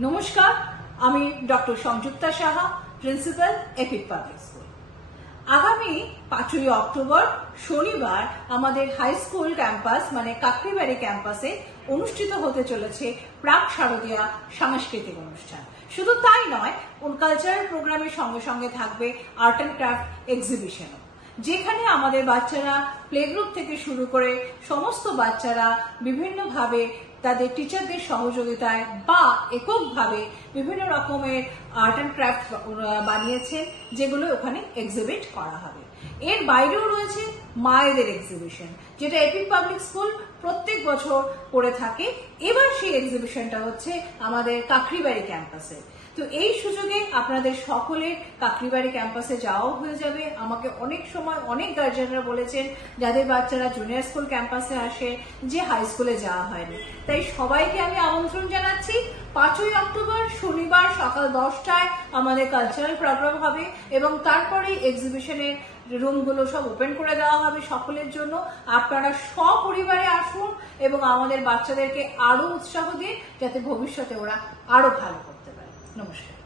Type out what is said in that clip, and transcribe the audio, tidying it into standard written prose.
নমস্কার, আমি doctor Sanjukta Saha, principal epic public school. আগামী 5ই অক্টোবর শনিবার আমাদের হাই স্কুল ক্যাম্পাস মানে কাকরিবাড়ি ক্যাম্পাসে অনুষ্ঠিত হতে চলেছে প্রাক শারদীয়া সাংস্কৃতিক অনুষ্ঠান। শুধু তাই নয়, কালচারাল প্রোগ্রামের সঙ্গে সঙ্গে থাকবে আর্ট অ্যান্ড ক্রাফট এক্সিবিশনও, যেখানে আমাদের বাচ্চারা প্লে গ্রুপ থেকে শুরু করে সমস্ত বাচ্চারা বিভিন্নভাবে তাদের টিচারদের সহযোগিতায় বা এককভাবে বিভিন্ন রকমের আর্ট অ্যান্ড ক্রাফট বানিয়েছেন, যেগুলো ওখানে এক্সিবিট করা হবে। এর বাইরেও রয়েছে মায়েদের এক্সিবিশন, যেটা এপিক পাবলিক স্কুল প্রত্যেক বছর করে থাকে। এবার সেই এক্সিবিশনটা হচ্ছে আমাদের কাকরিবাড়ি ক্যাম্পাসে। তো এই সুযোগে আপনাদের সকলের কাকরিবাড়ি ক্যাম্পাসে যাওয়াও হয়ে যাবে। আমাকে অনেক সময় অনেক গার্জিয়ানরা বলেছেন যাদের বাচ্চারা জুনিয়র স্কুল ক্যাম্পাসে আসে যে হাই স্কুলে যাওয়া হয়নি। তাই সবাইকে আমি আমন্ত্রণ জানাচ্ছি। 5ই অক্টোবর শনিবার সকাল 10টায় আমাদের কালচারাল প্রোগ্রাম হবে এবং তারপরে এক্সিবিশনের রুমগুলো সব ওপেন করে দেওয়া হবে সকলের জন্য। আপনারা সপরিবারে আসুন এবং আমাদের বাচ্চাদেরকে আরো উৎসাহ দিন, যাতে ভবিষ্যতে ওরা আরো ভালো করতে পারে। নমস্কার।